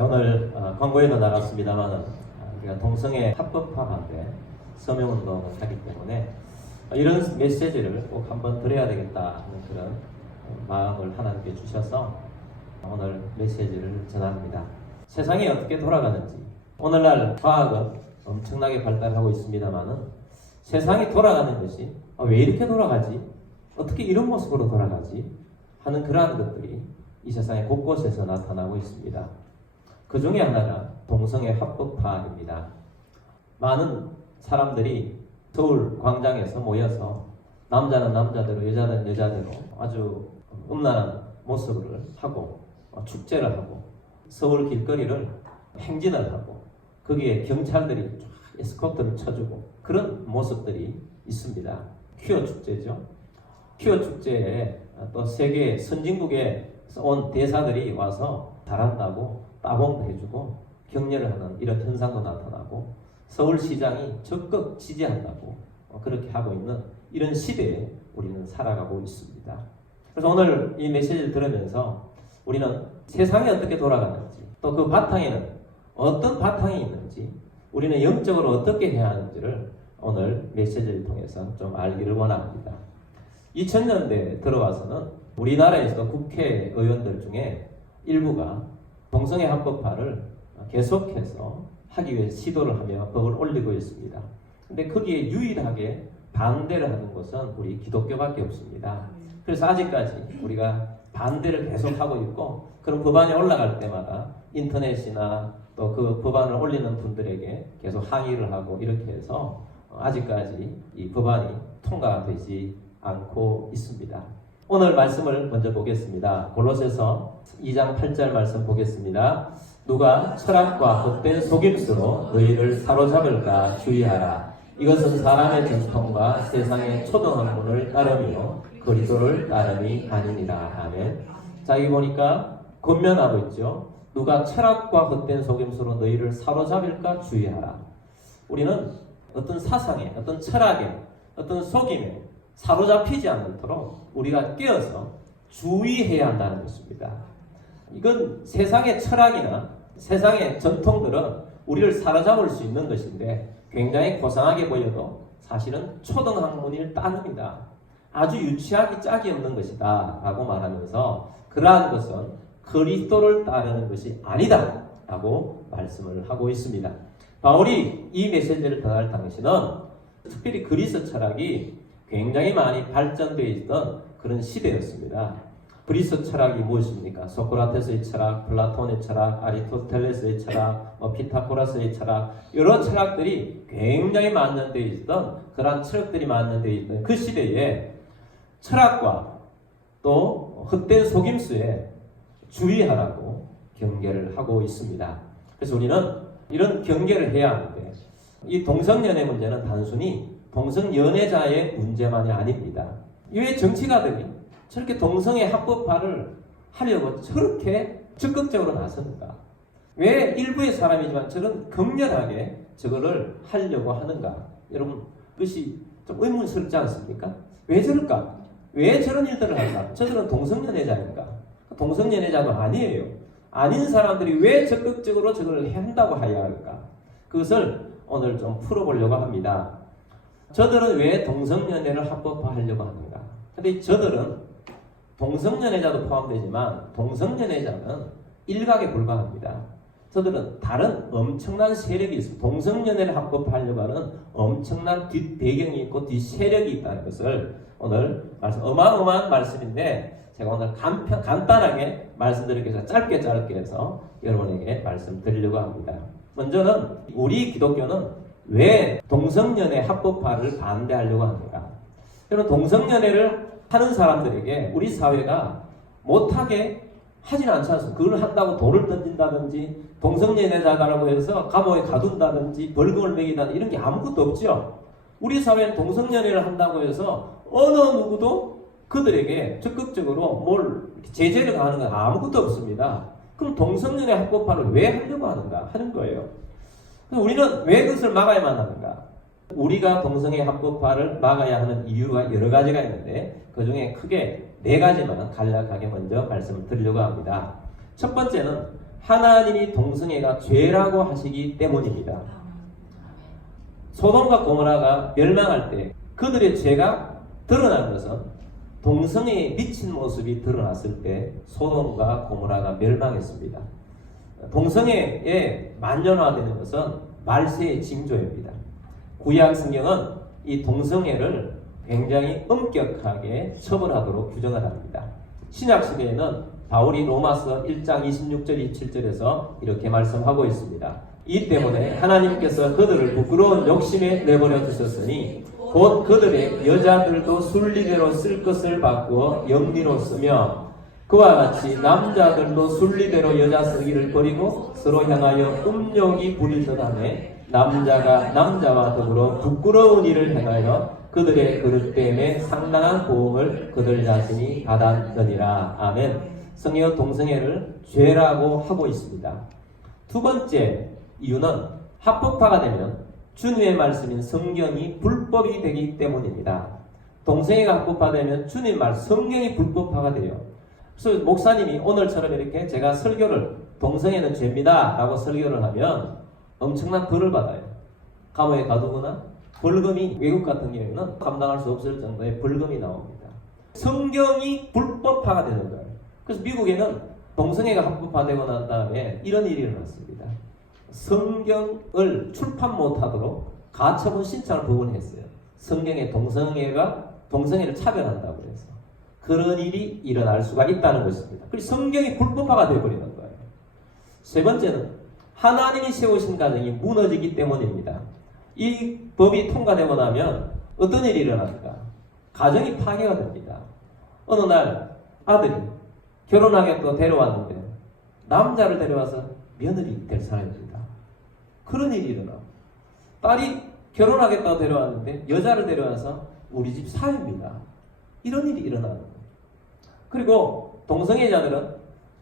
오늘 광고에도 나갔습니다만 우리가 동성애 합법화 반대 서명운동을 하기 때문에 이런 메시지를 꼭 한번 드려야 되겠다 하는 그런 마음을 하나님께 주셔서 오늘 메시지를 전합니다. 세상이 어떻게 돌아가는지, 오늘날 과학은 엄청나게 발달하고 있습니다만은 세상이 돌아가는 것이 왜 이렇게 돌아가지? 어떻게 이런 모습으로 돌아가지? 하는 그러한 것들이 이 세상의 곳곳에서 나타나고 있습니다. 그 중에 하나가 동성애 합법화입니다. 많은 사람들이 서울 광장에서 모여서 남자는 남자대로 여자는 여자대로 아주 음란한 모습을 하고 축제를 하고 서울 길거리를 행진을 하고 거기에 경찰들이 쫙 에스코트를 쳐주고 그런 모습들이 있습니다. 퀴어 축제죠. 퀴어 축제에 또 세계 선진국에서 온 대사들이 와서 잘한다고 따봉도 해주고 격려를 하는 이런 현상도 나타나고 서울시장이 적극 지지한다고 그렇게 하고 있는 이런 시대에 우리는 살아가고 있습니다. 그래서 오늘 이 메시지를 들으면서 우리는 세상이 어떻게 돌아가는지 또 그 바탕에는 어떤 바탕이 있는지 우리는 영적으로 어떻게 해야 하는지를 오늘 메시지를 통해서 좀 알기를 원합니다. 2000년대에 들어와서는 우리나라에서 국회의원들 중에 일부가 동성애 합법화를 계속해서 하기 위해 시도를 하며 법을 올리고 있습니다. 근데 거기에 유일하게 반대를 하는 것은 우리 기독교밖에 없습니다. 그래서 아직까지 우리가 반대를 계속하고 있고 그런 법안이 올라갈 때마다 인터넷이나 또 그 법안을 올리는 분들에게 계속 항의를 하고 이렇게 해서 아직까지 이 법안이 통과되지 않고 있습니다. 오늘 말씀을 먼저 보겠습니다. 골로새서 2장 8절 말씀 보겠습니다. 누가 철학과 헛된 속임수로 너희를 사로잡을까 주의하라. 이것은 사람의 전통과 세상의 초등학문을 따르며 그리스도를 따름이 아니니라. 아멘. 자, 여기 보니까 권면하고 있죠. 누가 철학과 헛된 속임수로 너희를 사로잡을까 주의하라. 우리는 어떤 사상에, 어떤 철학에, 어떤 속임에 사로잡히지 않도록 우리가 깨어서 주의해야 한다는 것입니다. 이건 세상의 철학이나 세상의 전통들은 우리를 사로잡을 수 있는 것인데 굉장히 고상하게 보여도 사실은 초등학문일 따름이다. 아주 유치하기 짝이 없는 것이다 라고 말하면서 그러한 것은 그리스도를 따르는 것이 아니다 라고 말씀을 하고 있습니다. 바울이 이 메시지를 전할 당시는 특별히 그리스 철학이 굉장히 많이 발전되어 있던 그런 시대였습니다. 그리스 철학이 무엇입니까? 소크라테스의 철학, 플라톤의 철학, 아리스토텔레스의 철학, 피타고라스의 철학, 여러 철학들이 굉장히 만연되어 있던 그러한 철학들이 만연되어 있던 그 시대에 철학과 또 헛된 속임수에 주의하라고 경계를 하고 있습니다. 그래서 우리는 이런 경계를 해야 하는데 이 동성연애 문제는 단순히 동성연애자의 문제만이 아닙니다. 왜 정치가들이 저렇게 동성애 합법화를 하려고 저렇게 적극적으로 나서는가? 왜 일부의 사람이지만 저런 격렬하게 저거를 하려고 하는가? 여러분, 그것이 좀 의문스럽지 않습니까? 왜 저럴까? 왜 저런 일들을 할까? 저들은 동성연애자인가? 동성연애자도 아니에요. 아닌 사람들이 왜 적극적으로 저걸 해야 한다고 해야 할까? 그것을 오늘 좀 풀어보려고 합니다. 저들은 왜 동성연애를 합법화하려고 하는가? 근데 저들은 동성연애자도 포함되지만 동성연애자는 일각에 불과합니다. 저들은 다른 엄청난 세력이 있습니다. 동성연애를 합법화하려고 하는 엄청난 뒷배경이 있고 뒷세력이 있다는 것을 오늘 어마어마한 말씀인데 제가 오늘 간단하게 말씀드리기 위해서 짧게 해서 여러분에게 말씀드리려고 합니다. 먼저는 우리 기독교는 왜 동성연애 합법화를 반대하려고 하는가? 여러분, 동성연애를 하는 사람들에게 우리 사회가 못하게 하지는 않지 않습니까? 그걸 한다고 돌을 던진다든지 동성연애자라고 해서 감옥에 가둔다든지 벌금을 매기다든지 이런 게 아무것도 없죠. 우리 사회는 동성연애를 한다고 해서 어느 누구도 그들에게 적극적으로 뭘 제재를 가하는 건 아무것도 없습니다. 그럼 동성연애 합법화를 왜 하려고 하는가 하는 거예요. 우리는 왜 그것을 막아야만 하는가? 우리가 동성애 합법화를 막아야 하는 이유가 여러 가지가 있는데 그 중에 크게 4가지만 간략하게 먼저 말씀을 드리려고 합니다. 첫 번째는 하나님이 동성애가 죄라고 하시기 때문입니다. 소돔과 고모라가 멸망할 때 그들의 죄가 드러난 것은 동성애에 미친 모습이 드러났을 때 소돔과 고모라가 멸망했습니다. 동성애에 만연화되는 것은 말세의 징조입니다. 구약 성경은 이 동성애를 굉장히 엄격하게 처벌하도록 규정을 합니다. 신약 시대에는 바울이 로마서 1장 26절 27절에서 이렇게 말씀하고 있습니다. 이 때문에 하나님께서 그들을 부끄러운 욕심에 내버려 두셨으니 곧 그들의 여자들도 순리대로 쓸 것을 바꾸어 영리로 쓰며 그와 같이 남자들도 순리대로 여자 쓰기를 버리고 서로 향하여 음욕이 부리듯 하며 남자가 남자와 더불어 부끄러운 일을 행하여 그들의 그릇 때문에 상당한 보응을 그들 자신이 받았느니라. 아멘. 성경 동성애를 죄라고 하고 있습니다. 두 번째 이유는 합법화가 되면 주님의 말씀인 성경이 불법이 되기 때문입니다. 동성애가 합법화되면 주님 말 성경이 불법화가 돼요. 그래서 목사님이 오늘처럼 이렇게 제가 설교를 동성애는 죄입니다 라고 설교를 하면 엄청난 벌을 받아요. 감옥에 가두거나 벌금이 외국 같은 경우에는 감당할 수 없을 정도의 벌금이 나옵니다. 성경이 불법화가 되는 거예요. 그래서 미국에는 동성애가 합법화되고 난 다음에 이런 일이 일어났습니다. 성경을 출판 못하도록 가처분 신청을 법원에 했어요. 성경에 동성애를 차별한다고 해서 그런 일이 일어날 수가 있다는 것입니다. 그리고 성경이 불법화가 되어버리는 거예요. 세 번째는 하나님이 세우신 가정이 무너지기 때문입니다. 이 법이 통과되고 나면 어떤 일이 일어납니까? 가정이 파괴가 됩니다. 어느 날 아들이 결혼하겠다고 데려왔는데 남자를 데려와서 며느리 될 사람입니다. 그런 일이 일어나고 딸이 결혼하겠다고 데려왔는데 여자를 데려와서 우리 집 사위입니다. 이런 일이 일어나는 거예요. 그리고 동성애자들은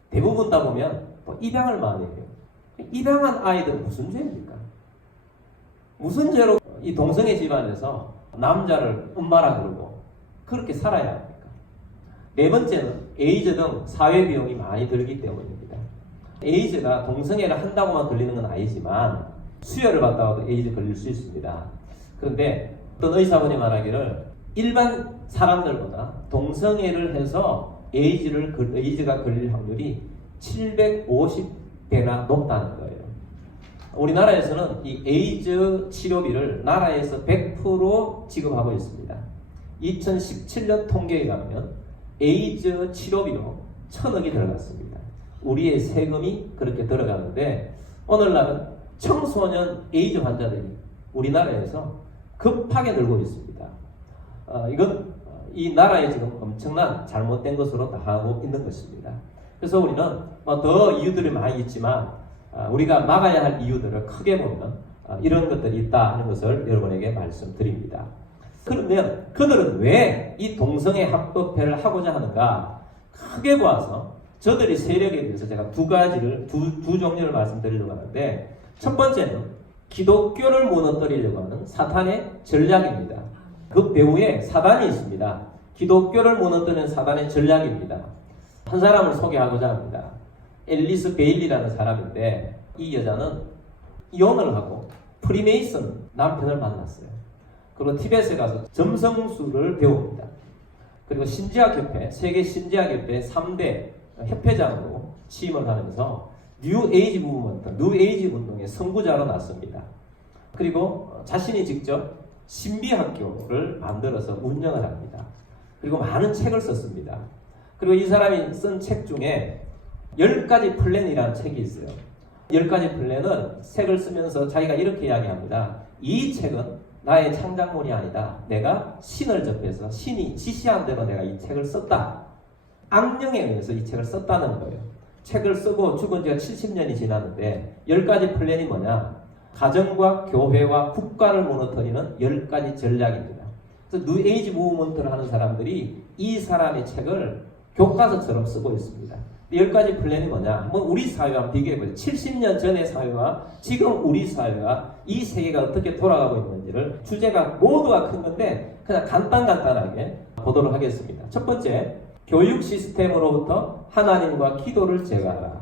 대부분 다 보면 입양을 많이 해요. 입양한 아이들은 무슨 죄입니까? 무슨 죄로 이 동성애 집안에서 남자를 엄마라 그러고 그렇게 살아야 합니까? 네 번째는 에이즈 등 사회 비용이 많이 들기 때문입니다. 에이즈가 동성애를 한다고만 걸리는 건 아니지만 수혈을 받다가도 에이즈 걸릴 수 있습니다. 그런데 어떤 의사분이 말하기를 일반 사람들보다 동성애를 해서 에이즈가 걸릴 확률이 750배나 높다는 거예요. 우리나라에서는 이 에이즈 치료비를 나라에서 100% 지급하고 있습니다. 2017년 통계에 가면 에이즈 치료비로 1,000억이 들어갔습니다. 우리의 세금이 그렇게 들어가는데 오늘날은 청소년 에이즈 환자들이 우리나라에서 급하게 늘고 있습니다. 이건 이 나라에 지금 엄청난 잘못된 것으로 나가고 있는 것입니다. 그래서 우리는 더 이유들이 많이 있지만 우리가 막아야 할 이유들을 크게 보면 이런 것들이 있다 하는 것을 여러분에게 말씀드립니다. 그러면 그들은 왜 이 동성애 합법화를 하고자 하는가? 크게 보아서 저들의 세력에 대해서 제가 두 종류를 말씀드리려고 하는데 첫 번째는 기독교를 무너뜨리려고 하는 사탄의 전략입니다. 그 배후에 사단이 있습니다. 기독교를 무너뜨리는 사단의 전략입니다. 한 사람을 소개하고자 합니다. 앨리스 베일리라는 사람인데 이 여자는 이혼을 하고 프리메이슨 남편을 만났어요. 그리고 티벳에 가서 점성술을 배웁니다. 그리고 신지학협회, 세계 신지학협회 3대 협회장으로 취임을 하면서 뉴 에이지 운동의 선구자로 났습니다. 그리고 자신이 직접 신비학교를 만들어서 운영을 합니다. 그리고 많은 책을 썼습니다. 그리고 이 사람이 쓴 책 중에 10가지 플랜이라는 책이 있어요. 10가지 플랜은 책을 쓰면서 자기가 이렇게 이야기합니다. 이 책은 나의 창작물이 아니다. 내가 신을 접해서 신이 지시한 대로 내가 이 책을 썼다. 악령에 의해서 이 책을 썼다는 거예요. 책을 쓰고 죽은 지가 70년이 지났는데 10가지 플랜이 뭐냐? 가정과 교회와 국가를 무너뜨리는 10가지 전략입니다. 그래서 뉴에이지 무브먼트를 하는 사람들이 이 사람의 책을 교과서처럼 쓰고 있습니다. 10가지 플랜이 뭐냐? 한번 우리 사회와 비교해보죠. 70년 전의 사회와 지금 우리 사회가 이 세계가 어떻게 돌아가고 있는지를 주제가 모두가 큰 건데 그냥 간단하게 보도록 하겠습니다. 첫 번째, 교육 시스템으로부터 하나님과 기도를 제거하라.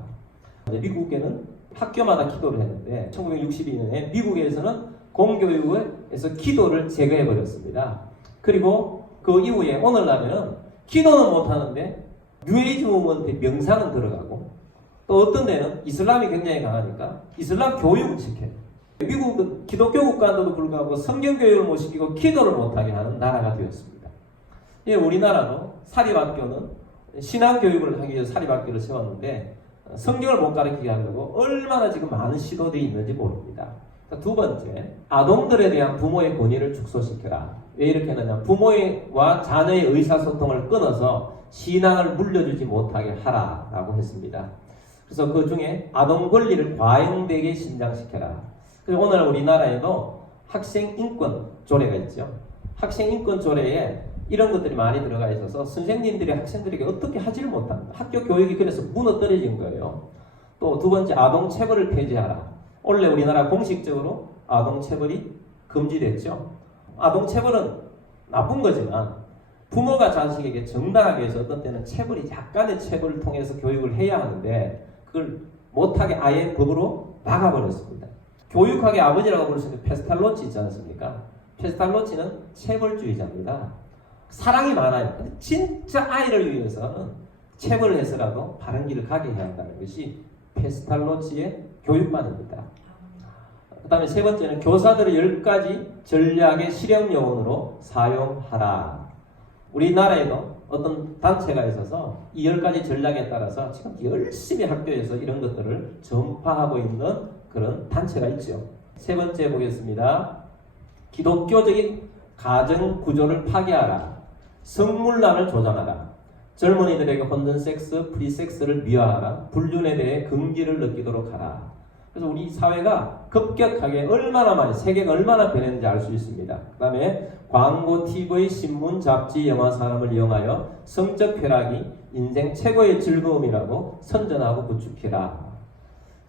미국에는 학교마다 기도를 했는데 1962년에 미국에서는 공교육에서 기도를 제거해 버렸습니다. 그리고 그 이후에 오늘날에는 기도는 못하는데 뉴에이지 무브먼트 명상은 들어가고 또 어떤 데는 이슬람이 굉장히 강하니까 이슬람 교육을 시켜요. 미국은 기독교 국가인데도 불구하고 성경 교육을 못 시키고 기도를 못하게 하는 나라가 되었습니다. 예, 우리나라도 사립학교는 신앙 교육을 하기 위해서 사립학교를 세웠는데 성경을 못 가르치게 하려고 얼마나 지금 많은 시도들이 있는지 모릅니다. 두 번째, 아동들에 대한 부모의 권위를 축소시켜라. 왜 이렇게 하느냐? 부모와 자녀의 의사소통을 끊어서 신앙을 물려주지 못하게 하라라고 했습니다. 그래서 그 중에 아동 권리를 과잉되게 신장시켜라. 그래서 오늘 우리나라에도 학생 인권 조례가 있죠. 학생 인권 조례에 이런 것들이 많이 들어가 있어서 선생님들이 학생들에게 어떻게 하지를 못합니다. 학교 교육이 그래서 무너뜨려진 거예요. 또 두 번째, 아동 체벌을 폐지하라. 원래 우리나라 공식적으로 아동 체벌이 금지됐죠. 아동 체벌은 나쁜 거지만 부모가 자식에게 정당하게 해서 어떤 때는 체벌이 약간의 체벌을 통해서 교육을 해야 하는데 그걸 못하게 아예 법으로 막아버렸습니다. 교육학의 아버지라고 부를 수 있는 페스탈로치 있지 않습니까? 페스탈로치는 체벌주의자입니다. 사랑이 많아요. 근데 진짜 아이를 위해서는 체벌을 해서라도 바른 길을 가게 해야 한다는 것이 페스탈로치의 교육관입니다. 그 다음에 세 번째는 교사들의 10가지 전략의 실용 요원으로 사용하라. 우리나라에도 어떤 단체가 있어서 이 10가지 전략에 따라서 지금 열심히 학교에서 이런 것들을 전파하고 있는 그런 단체가 있죠. 세 번째 보겠습니다. 기독교적인 가정 구조를 파괴하라. 성물란을 조장하라. 젊은이들에게 혼전 섹스, 프리섹스를 미화하라. 불륜에 대해 금기를 느끼도록 하라. 그래서 우리 사회가 급격하게 얼마나 많이, 세계가 얼마나 변했는지 알 수 있습니다. 그 다음에 광고, TV, 신문, 잡지, 영화 산업을 이용하여 성적 쾌락이 인생 최고의 즐거움이라고 선전하고 구축해라.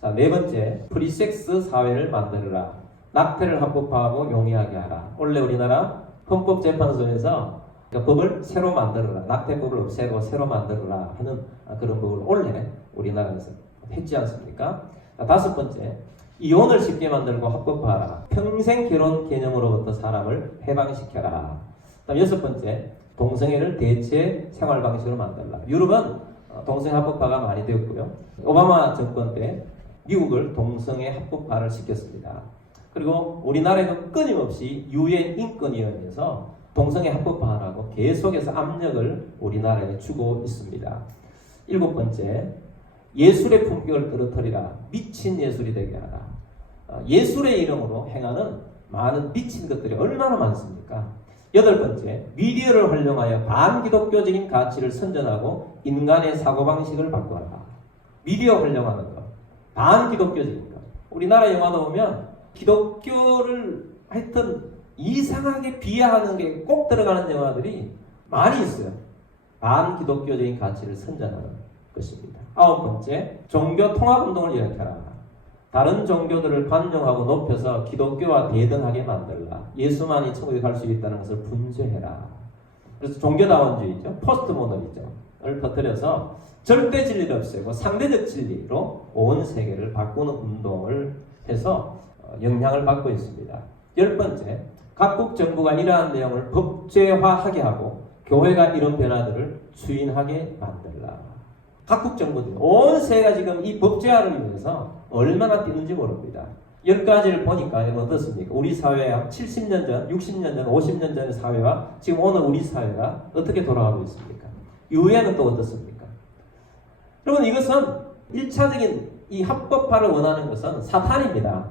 자, 네 번째, 프리섹스 사회를 만들어라. 낙태를 합법화하고 용이하게 하라. 원래 우리나라 헌법재판소에서 법을 새로 만들어라. 낙태법을 없애고 새로 만들어라 하는 그런 법을 원래 우리나라에서 했지 않습니까? 다섯 번째, 이혼을 쉽게 만들고 합법화하라. 평생 결혼 개념으로부터 사람을 해방시켜라. 다음 여섯 번째, 동성애를 대체 생활 방식으로 만들라. 유럽은 동성애 합법화가 많이 되었고요. 오바마 정권 때 미국을 동성애 합법화를 시켰습니다. 그리고 우리나라에도 끊임없이 유엔 인권위원회에서 동성애 합법화하라고 계속해서 압력을 우리나라에 주고 있습니다. 일곱 번째, 예술의 품격을 떨어뜨리라. 미친 예술이 되게 하라. 예술의 이름으로 행하는 많은 미친 것들이 얼마나 많습니까? 여덟 번째, 미디어를 활용하여 반기독교적인 가치를 선전하고 인간의 사고방식을 바꿔라. 미디어 활용하는 것, 반기독교적인 것. 우리나라 영화도 보면 기독교를 하여튼 이상하게 비하하는 게 꼭 들어가는 영화들이 많이 있어요. 반기독교적인 가치를 선전하는 것입니다. 아홉 번째, 종교 통합운동을 일으켜라. 다른 종교들을 관용하고 높여서 기독교와 대등하게 만들라. 예수만이 천국에 갈 수 있다는 것을 분쇄해라. 그래서 종교다원주의죠. 포스트모더니즘을 퍼뜨려서 절대 진리를 없애고 상대적 진리로 온 세계를 바꾸는 운동을 해서 영향을 받고 있습니다. 열 번째, 각국 정부가 이러한 내용을 법제화하게 하고 교회가 이런 변화들을 추인하게 만들라. 각국 정부들, 온 세계가 지금 이 법제화를 위해서 얼마나 뛰는지 모릅니다. 10가지를 보니까 어떻습니까? 우리 사회와 70년 전, 60년 전, 50년 전의 사회와 지금 오늘 우리 사회가 어떻게 돌아가고 있습니까? 이후에는 또 어떻습니까? 여러분, 이것은 1차적인 이 합법화를 원하는 것은 사탄입니다.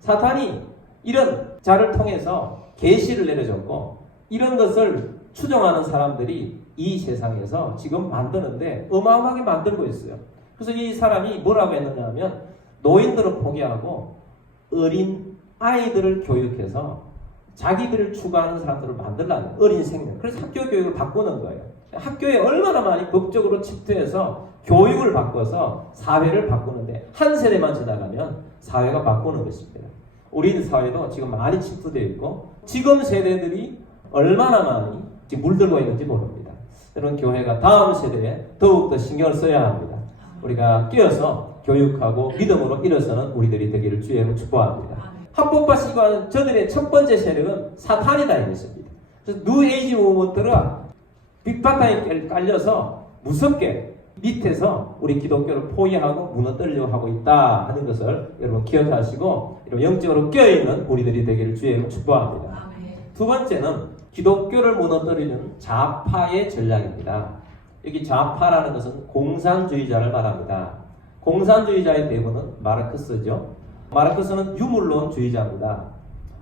사탄이 이런 자를 통해서 계시를 내려줬고 이런 것을 추종하는 사람들이 이 세상에서 지금 만드는데 어마어마하게 만들고 있어요. 그래서 이 사람이 뭐라고 했느냐 하면 노인들을 포기하고 어린 아이들을 교육해서 자기들을 추구하는 사람들을 만들라는 어린 생명. 그래서 학교 교육을 바꾸는 거예요. 학교에 얼마나 많이 법적으로 집도해서 교육을 바꿔서 사회를 바꾸는데 한 세대만 지나가면 사회가 바꾸는 것입니다. 우리 사회도 지금 많이 침투되어 있고 지금 세대들이 얼마나 많이 지금 물들고 있는지 모릅니다. 여러분, 교회가 다음 세대에 더욱더 신경을 써야 합니다. 우리가 끼어서 교육하고 믿음으로 일어서는 우리들이 되기를 주의 이름으로 축복합니다. 합법화 시도하는 저들의 첫 번째 세력은 사탄이다 이것입니다. 그래서 뉴에이지 무브먼트는 빅바탕에 깔려서 무섭게 밑에서 우리 기독교를 포위하고 무너뜨리려고 하고 있다 하는 것을 여러분 기억하시고 영적으로 깨어있는 우리들이 되기를 주의 이름으로 축복합니다. 두 번째는 기독교를 무너뜨리는 좌파의 전략입니다. 여기 좌파라는 것은 공산주의자를 말합니다. 공산주의자의 대부는 마르크스죠. 마르크스는 유물론주의자입니다.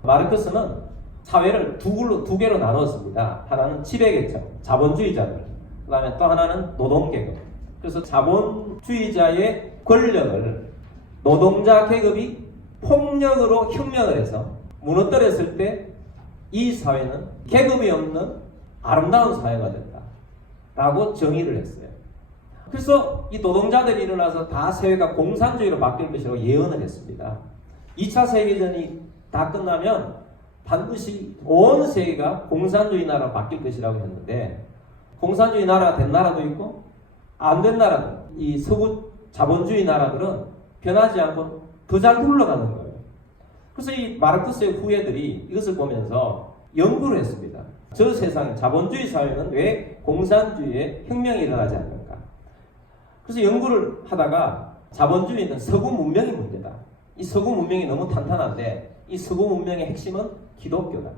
마르크스는 사회를 두 개로 나눴습니다. 하나는 지배계층, 자본주의자들. 그 다음에 또 하나는 노동계급. 그래서 자본주의자의 권력을 노동자 계급이 폭력으로 혁명을 해서 무너뜨렸을 때 이 사회는 계급이 없는 아름다운 사회가 된다. 라고 정의를 했어요. 그래서 이 노동자들이 일어나서 다 사회가 공산주의로 바뀔 것이라고 예언을 했습니다. 2차 세계전이 다 끝나면 반드시 온 세계가 공산주의 나라로 바뀔 것이라고 했는데 공산주의 나라가 된 나라도 있고 안 된 나라들, 이 서구 자본주의 나라들은 변하지 않고 더 잘 굴러가는 거예요. 그래서 이 마르크스의 후예들이 이것을 보면서 연구를 했습니다. 저 세상 자본주의 사회는 왜 공산주의에 혁명이 일어나지 않는가? 그래서 연구를 하다가 자본주의는 서구 문명이 문제다. 이 서구 문명이 너무 탄탄한데 이 서구 문명의 핵심은 기독교다.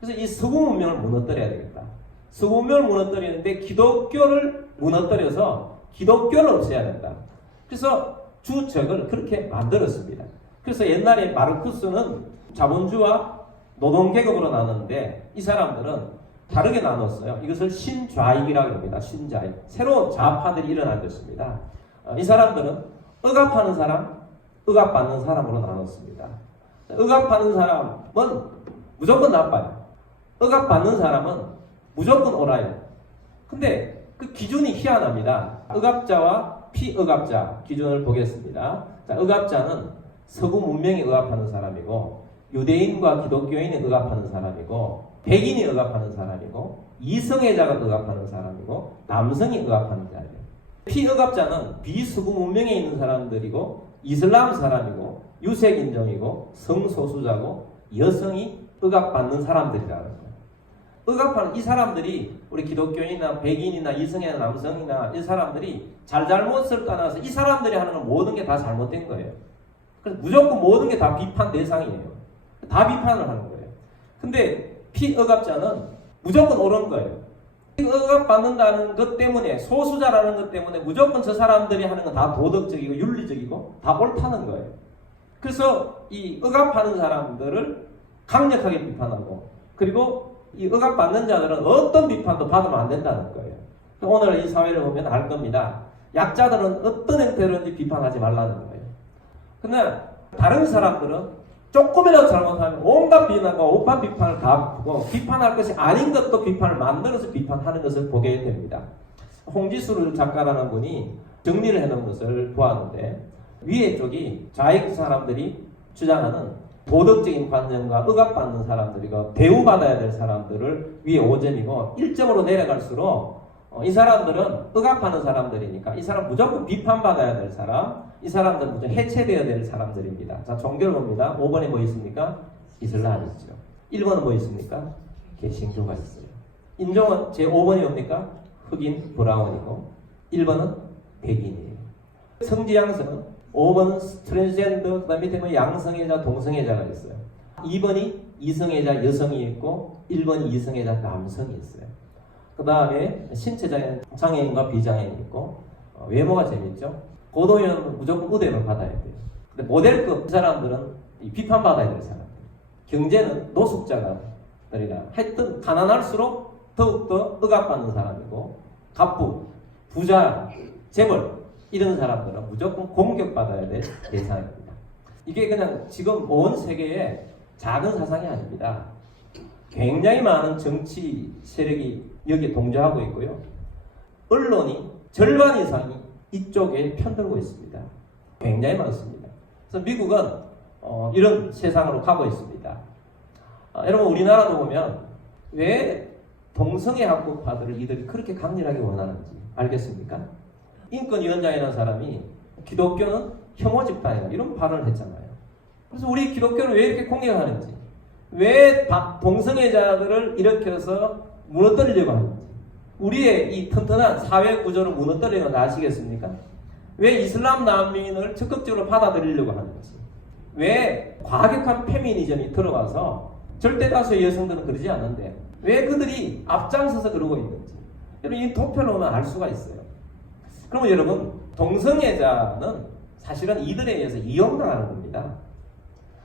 그래서 이 서구 문명을 무너뜨려야 되겠다. 서구 문명을 무너뜨리는데 기독교를 무너뜨려서 기독교를 없애야 된다. 그래서 주적을 그렇게 만들었습니다. 그래서 옛날에 마르크스는 자본주의와 노동계급으로 나눴는데 이 사람들은 다르게 나눴어요. 이것을 신좌익이라고 합니다. 신좌익. 새로운 좌파들이 일어난 것입니다. 이 사람들은 억압하는 사람, 억압받는 사람으로 나눴습니다. 억압하는 사람은 무조건 나빠요. 억압받는 사람은 무조건 옳아요. 근데 그 기준이 희한합니다. 억압자와 피억압자 기준을 보겠습니다. 자, 억압자는 서구 문명이 억압하는 사람이고 유대인과 기독교인이 억압하는 사람이고 백인이 억압하는 사람이고 이성애자가 억압하는 사람이고 남성이 억압하는 자예요. 피억압자는 비서구 문명에 있는 사람들이고 이슬람 사람이고 유색인종이고 성소수자고 여성이 억압받는 사람들이라는 거예요. 억압하는 이 사람들이 우리 기독교인이나 백인이나 이성애나 남성이나 이 사람들이 잘못을 떠나서 이 사람들이 하는 모든 게 다 잘못된 거예요. 그래서 무조건 모든 게 다 비판 대상이에요. 다 비판을 하는 거예요. 근데 피억압자는 무조건 옳은 거예요. 억압받는다는 것 때문에 소수자라는 것 때문에 무조건 저 사람들이 하는 건 다 도덕적이고 윤리적이고 다 옳다는 거예요. 그래서 이 억압하는 사람들을 강력하게 비판하고 그리고 이 억압받는 자들은 어떤 비판도 받으면 안 된다는 거예요. 오늘 이 사회를 보면 알 겁니다. 약자들은 어떤 형태로든지 비판하지 말라는 거예요. 근데 다른 사람들은 조금이라도 잘못하면 온갖 비난과 온갖 비판을 다 하고 비판할 것이 아닌 것도 비판을 만들어서 비판하는 것을 보게 됩니다. 홍지수 작가라는 분이 정리를 해놓은 것을 보았는데 위에 쪽이 좌익 사람들이 주장하는 도덕적인 관념과 억압받는 사람들이고 대우받아야 될 사람들을 위에 5점이고 1점으로 내려갈수록 이 사람들은 억압하는 사람들이니까 이 사람 무조건 비판받아야 될 사람, 이 사람들은 무조건 해체되어야 될 사람들입니다. 자, 종교를 봅니다. 5번에 뭐 있습니까? 이슬람이 있죠. 1번은 뭐 있습니까? 개신교가 있어요. 인종은 제 5번이 뭡니까? 흑인, 브라운이고 1번은 백인이에요. 성지양성은 5번은 트랜스젠더, 그 다음 밑에 뭐 양성애자, 동성애자가 있어요. 2번이 이성애자, 여성이 있고 1번이 이성애자, 남성이 있어요. 그 다음에 신체 장애인과 비장애인이 있고 외모가 재밌죠. 고도인은 무조건 우대를 받아야 돼요. 근데 모델급 사람들은 비판받아야 될 사람들. 경제는 노숙자들이라 하여튼 가난할수록 더욱더 억압받는 사람이고 갑부, 부자, 재벌 이런 사람들은 무조건 공격받아야 될 대상입니다. 이게 그냥 지금 온 세계의 작은 사상이 아닙니다. 굉장히 많은 정치 세력이 여기에 동조하고 있고요. 언론이 절반 이상이 이쪽에 편들고 있습니다. 굉장히 많습니다. 그래서 미국은 이런 세상으로 가고 있습니다. 여러분 우리나라도 보면 왜 동성애 합법화들을 이들이 그렇게 강렬하게 원하는지 알겠습니까? 인권위원장이라는 사람이 기독교는 혐오 집단이다. 이런 발언을 했잖아요. 그래서 우리 기독교는 왜 이렇게 공격하는지, 왜 동성애자들을 일으켜서 무너뜨리려고 하는지, 우리의 이 튼튼한 사회 구조를 무너뜨리는 걸 아시겠습니까? 왜 이슬람 난민을 적극적으로 받아들이려고 하는지, 왜 과격한 페미니즘이 들어와서 절대 다수의 여성들은 그러지 않는데 왜 그들이 앞장서서 그러고 있는지, 여러분 이 도표로 보면 알 수가 있어요. 그러면 여러분, 동성애자는 사실은 이들에 의해서 이용당하는 겁니다.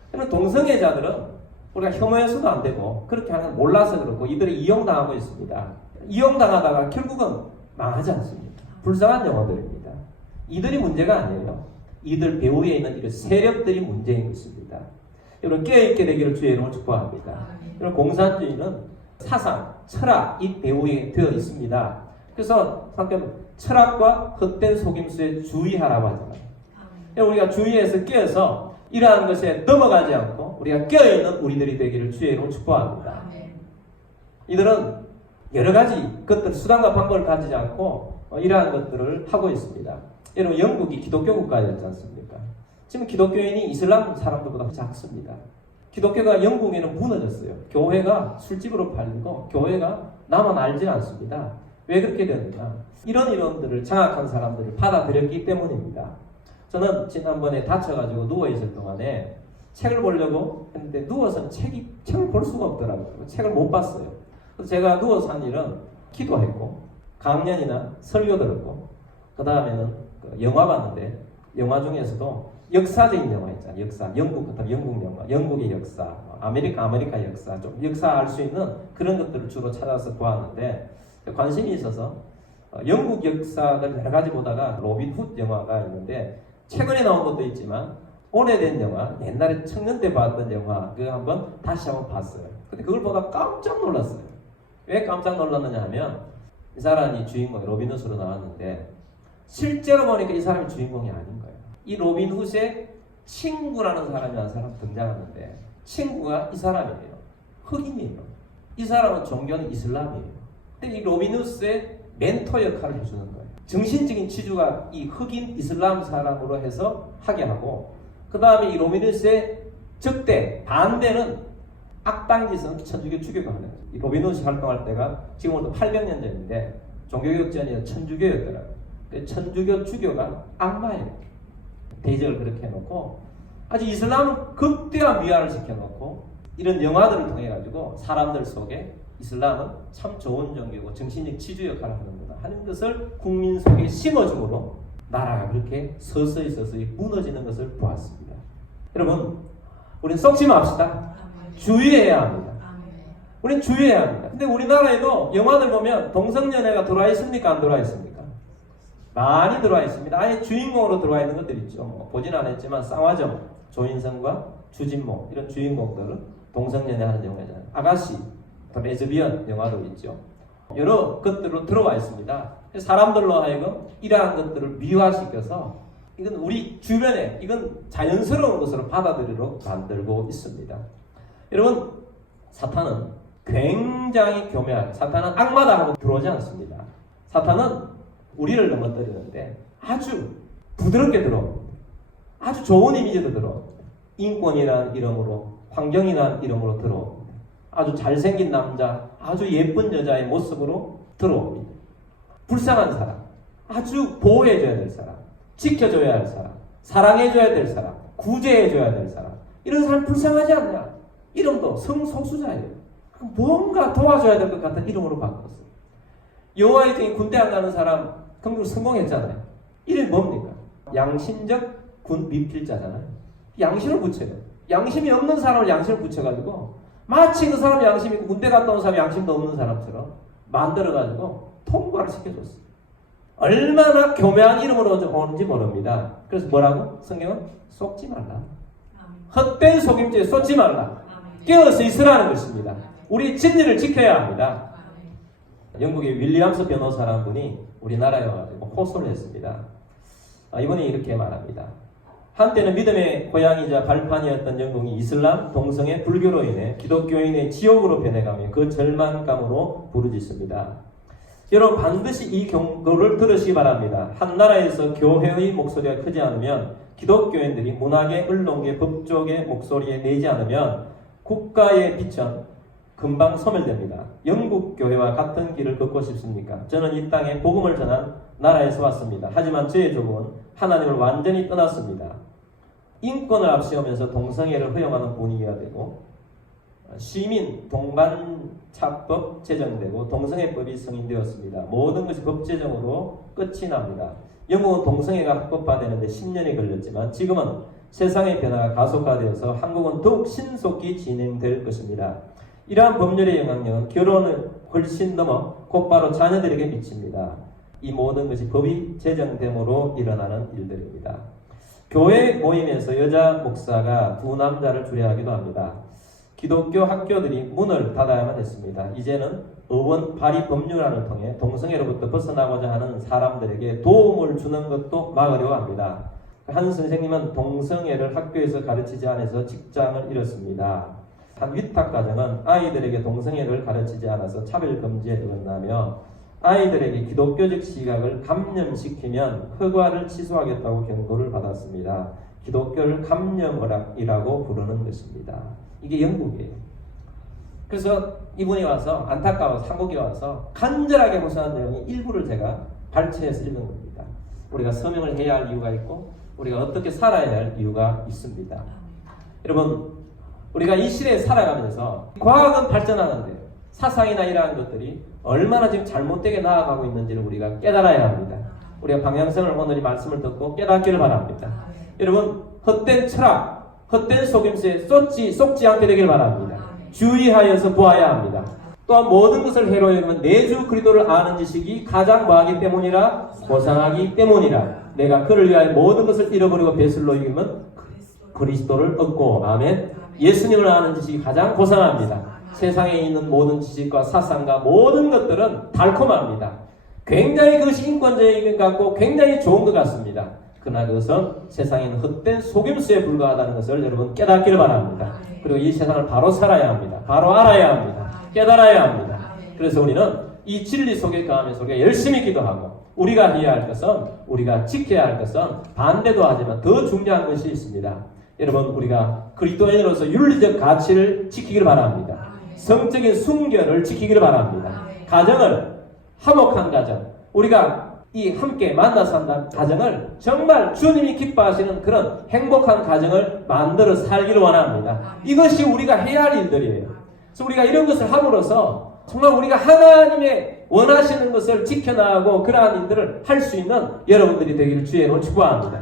그러면 동성애자들은 우리가 혐오해서도 안 되고 그렇게 하는 몰라서 그렇고 이들이 이용당하고 있습니다. 이용당하다가 결국은 망하지 않습니다. 불쌍한 영혼들입니다. 이들이 문제가 아니에요. 이들 배후에 있는 이런 세력들이 문제인 것입니다. 여러분 깨어있게 되기를 주의 이름으로 축복합니다. 여러분 공산주의는 사상, 철학 이 배후에 되어 있습니다. 그래서 철학과 헛된 속임수에 주의하라고 하잖아요. 우리가 주의해서 깨어서 이러한 것에 넘어가지 않고 우리가 깨어있는 우리들이 되기를 주의 이름으로 축복합니다. 이들은 여러 가지 것들, 수단과 방법을 가지지 않고 이러한 것들을 하고 있습니다. 여러분 영국이 기독교 국가였지 않습니까? 지금 기독교인이 이슬람 사람들보다 작습니다. 기독교가 영국에는 무너졌어요. 교회가 술집으로 팔리고 교회가 나만 알지 않습니다. 왜 그렇게 되느냐? 이런 이론들을 장악한 사람들을 받아들였기 때문입니다. 저는 지난번에 다쳐가지고 누워있을 동안에 책을 보려고 했는데 누워서 책을 볼 수가 없더라고요. 책을 못 봤어요. 그래서 제가 누워서 한 일은 기도했고 강연이나 설교 들었고 그 다음에는 영화 봤는데 영화 중에서도 역사적인 영화 있잖아요. 역사, 영국 같은 영국 영화, 영국의 역사, 아메리카 역사, 좀 역사 알 수 있는 그런 것들을 주로 찾아서 보았는데 관심이 있어서 영국 역사를 여러 가지 보다가 로빈 훗 영화가 있는데 최근에 나온 것도 있지만 오래된 영화, 옛날에 청년 때 봤던 영화 그거 한번 다시 한번 봤어요. 근데 그걸 보다 깜짝 놀랐어요. 왜 깜짝 놀랐느냐 하면 이 사람이 주인공이 로빈 훗으로 나왔는데 실제로 보니까 이 사람이 주인공이 아닌 거예요. 이 로빈 훗의 친구라는 사람이 한 사람 등장하는데 친구가 이 사람이에요. 흑인이에요. 이 사람은 종교는 이슬람이에요. 근데 이 로빈 훗의 멘토 역할을 해주는 거예요. 정신적인 치주가 이 흑인 이슬람 사람으로 해서 하게 하고 그 다음에 이 로빈 훗의 적대, 반대는 악당짓은 천주교 주교가 하는 거예요. 이 로빈 훗이 활동할 때가 지금부터 800년 전인데 종교개혁전이 천주교였더라고요. 천주교 주교가 악마예요. 대적을 그렇게 해놓고 아주 이슬람은 극대한 미화를 시켜놓고 이런 영화들을 통해 가지고 사람들 속에 이슬람은 참 좋은 종교고 정신적 치주 역할을 하는구나 하는 것을 국민 속에 심어줌으로 나라가 그렇게 서서히 무너지는 것을 보았습니다. 여러분 우리는 썩지 맙시다. 주의해야 합니다. 우리는 주의해야 합니다. 근데 우리나라에도 영화들 보면 동성연애가 들어와 있습니까? 안 들어와 있습니까? 많이 들어와 있습니다. 아예 주인공으로 들어와 있는 것들 있죠. 보진 않았지만 쌍화정, 조인성과 주진모 이런 주인공들은 동성연애하는 영화잖아요. 아가씨, 레즈비언 영화도 있죠. 여러 것들로 들어와 있습니다. 사람들로 하여금 이러한 것들을 미화시켜서 이건 우리 주변에 이건 자연스러운 것으로 받아들이도록 만들고 있습니다. 여러분 사탄은 굉장히 교묘하게 사탄은 악마다 하고 들어오지 않습니다. 사탄은 우리를 넘어뜨리는데 아주 부드럽게 들어옵니다. 아주 좋은 이미지로 들어옵니다. 인권이라는 이름으로 환경이라는 이름으로 들어옵니다. 아주 잘생긴 남자, 아주 예쁜 여자의 모습으로 들어옵니다. 불쌍한 사람, 아주 보호해줘야 될 사람, 지켜줘야 할 사람, 사랑해줘야 될 사람, 구제해줘야 될 사람 이런 사람 불쌍하지 않냐? 이름도 성소수자예요. 뭔가 도와줘야 될 것 같은 이름으로 바꿨어요. 여호와의 종이 군대 안 가는 사람 그럼 성공했잖아요. 이름이 뭡니까? 양심적 군 미필자잖아요. 양심을 붙여요. 양심이 없는 사람을 양심을 붙여가지고 마치 그 사람 양심이 있고 군대 갔다 온 사람 양심도 없는 사람처럼 만들어가지고 통과를 시켜줬어요. 얼마나 교묘한 이름으로 오는지 모릅니다. 그래서 뭐라고? 성경은 속지 말라. 헛된 속임죄에 쏟지 말라. 깨어서 있으라는 것입니다. 우리 진리를 지켜야 합니다. 영국의 윌리엄스 변호사라는 분이 우리나라에 와가지고 호소를 했습니다. 이분이 이렇게 말합니다. 한때는 믿음의 고향이자 발판이었던 영국이 이슬람, 동성애, 불교로 인해 기독교인의 지옥으로 변해가며 그 절망감으로 부르짖습니다. 여러분 반드시 이 경고를 들으시기 바랍니다. 한 나라에서 교회의 목소리가 크지 않으면, 기독교인들이 문학의, 언론계, 법조계 목소리에 내지 않으면 국가의 빛은 금방 소멸됩니다. 영국 교회와 같은 길을 걷고 싶습니까? 저는 이 땅에 복음을 전한 나라에서 왔습니다. 하지만 저의 조국은 하나님을 완전히 떠났습니다. 인권을 앞세우면서 동성애를 허용하는 분위기가 되고, 시민 동반차법 제정되고 동성애법이 승인되었습니다. 모든 것이 법제정으로 끝이 납니다. 영국은 동성애가 합법화되는데 10년이 걸렸지만 지금은 세상의 변화가 가속화되어서 한국은 더욱 신속히 진행될 것입니다. 이러한 법률의 영향력은 결혼을 훨씬 넘어 곧바로 자녀들에게 미칩니다. 이 모든 것이 법이 제정됨으로 일어나는 일들입니다. 교회 모임에서 여자 목사가 두 남자를 주례하기도 합니다. 기독교 학교들이 문을 닫아야만 했습니다. 이제는 의원 발의 법률안을 통해 동성애로부터 벗어나고자 하는 사람들에게 도움을 주는 것도 막으려고 합니다. 한 선생님은 동성애를 학교에서 가르치지 않아서 직장을 잃었습니다. 한 위탁가정은 아이들에게 동성애를 가르치지 않아서 차별금지에 어긋나며 아이들에게 기독교적 시각을 감염시키면 허가를 취소하겠다고 경고를 받았습니다. 기독교를 감염이라고 부르는 것입니다. 이게 영국이에요. 그래서 이분이 와서 안타까워서 한국에 와서 간절하게 호소한 내용이 일부를 제가 발췌해서 읽은 겁니다. 우리가 서명을 해야 할 이유가 있고 우리가 어떻게 살아야 할 이유가 있습니다. 여러분, 우리가 이 시대에 살아가면서 과학은 발전하는데 사상이나 이러한 것들이 얼마나 지금 잘못되게 나아가고 있는지를 우리가 깨달아야 합니다. 우리가 방향성을 오늘 이 말씀을 듣고 깨닫기를 바랍니다. 여러분, 헛된 철학, 헛된 속임수에 쏟지 않게 되길 바랍니다. 주의하여서 보아야 합니다. 또한 모든 것을 해로 여기면 내주 그리스도를 아는 지식이 가장 뭐하기 때문이라? 고상하기 때문이라. 내가 그를 위하여 모든 것을 잃어버리고 배설로 여기면 그리스도를 얻고, 아멘. 예수님을 아는 지식이 가장 고상합니다. 세상에 있는 모든 지식과 사상과 모든 것들은 달콤합니다. 굉장히 그것이 인권적인 것 같고 굉장히 좋은 것 같습니다. 그러나 그것은 세상에 있는 헛된 속임수에 불과하다는 것을 여러분 깨닫기를 바랍니다. 그리고 이 세상을 바로 살아야 합니다. 바로 알아야 합니다. 깨달아야 합니다. 그래서 우리는 이 진리 속에 거하면서 우리가 열심히 기도하고 우리가 해야 할 것은, 우리가 지켜야 할 것은 반대도 하지만 더 중요한 것이 있습니다. 여러분, 우리가 그리스도인으로서 윤리적 가치를 지키기를 바랍니다. 성적인 순결을 지키기를 바랍니다. 가정을, 화목한 가정, 우리가 이 함께 만나 산다는 가정을 정말 주님이 기뻐하시는 그런 행복한 가정을 만들어 살기를 원합니다. 이것이 우리가 해야 할 일들이에요. 그래서 우리가 이런 것을 함으로써 정말 우리가 하나님의 원하시는 것을 지켜나가고 그러한 일들을 할 수 있는 여러분들이 되기를 주의 이름으로 축복합니다.